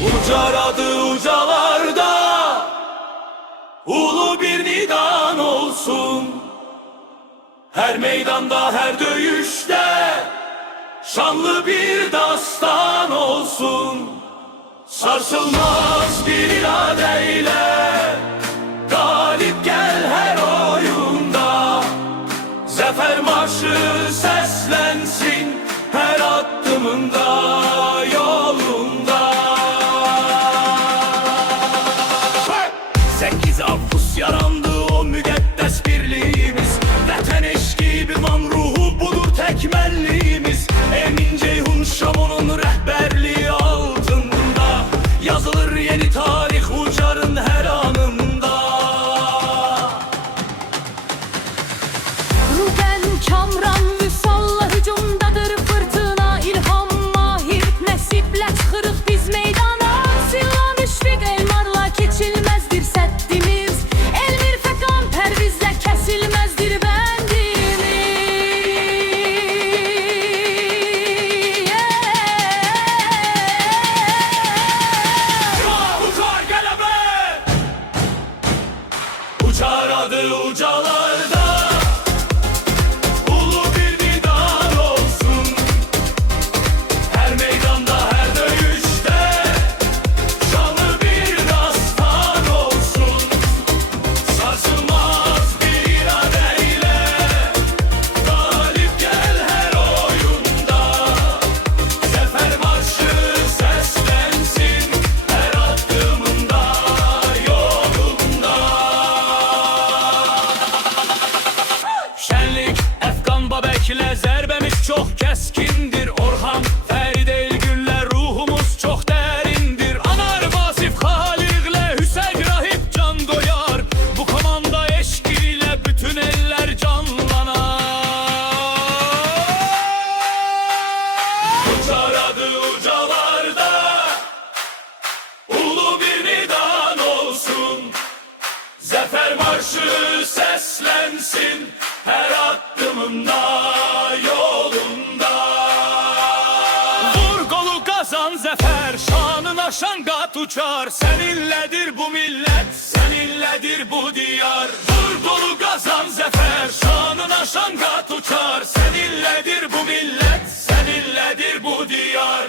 Ucar adı ucalarda, ulu bir nidan olsun. Her meydanda, her dövüşte şanlı bir dastan olsun. Sarsılmaz bir iradeyle galip gel her oyunda. Zafer marşı seslensin her adımında, yolunda. 8 Ağustos yarandı o müqəddəs birliğimiz. Vətən eşqi bir man ruhu budur tekmelliğimiz. Emin Ceyhun Şamon'un rehberliği altında yazılır yeni tarih Ucar'ın her anında. Ruben, Kamran, Vüsal'la hücumdadır fırtına. İlham, Mahir, Nəsiblə çıxırıq biz meydana. Silla, Müşfiq, Elmarla keçilməzdir səddimiz. Elmir, Fəqan, Pərvizlə kəsilməzdir bəndimiz. Ucar qələbə! Ucar adı ucalarda, ulu bir nidan olsun. Her meydanda, her döyüşte şanlı bir dastan olsun. Sarsılmaz bir iradeyle galip gel her oyunda. Zafer marşı seslensin her adımında, yolunda. Şenlik, Efkan Babəklə zərbəmiz çox kəskindir. Orhan, Fərid Elgünlə ruhumuz çox dərindir. Anar Vasif Xaliqlə Hüseyn Rahib can qoyar. Bu komanda eşq ilə bütün ellər canlanar. Ucar adı ucalarda, ulu bir nidan olsun. Zafer marşı seslensin her adımında, yolunda. Vur golu kazan zafer, şanın aşan kat uçar. Seninledir bu millet, seninledir bu diyar. Vur golu kazan zafer, şanın aşan kat uçar. Seninledir bu millet, seninledir bu diyar.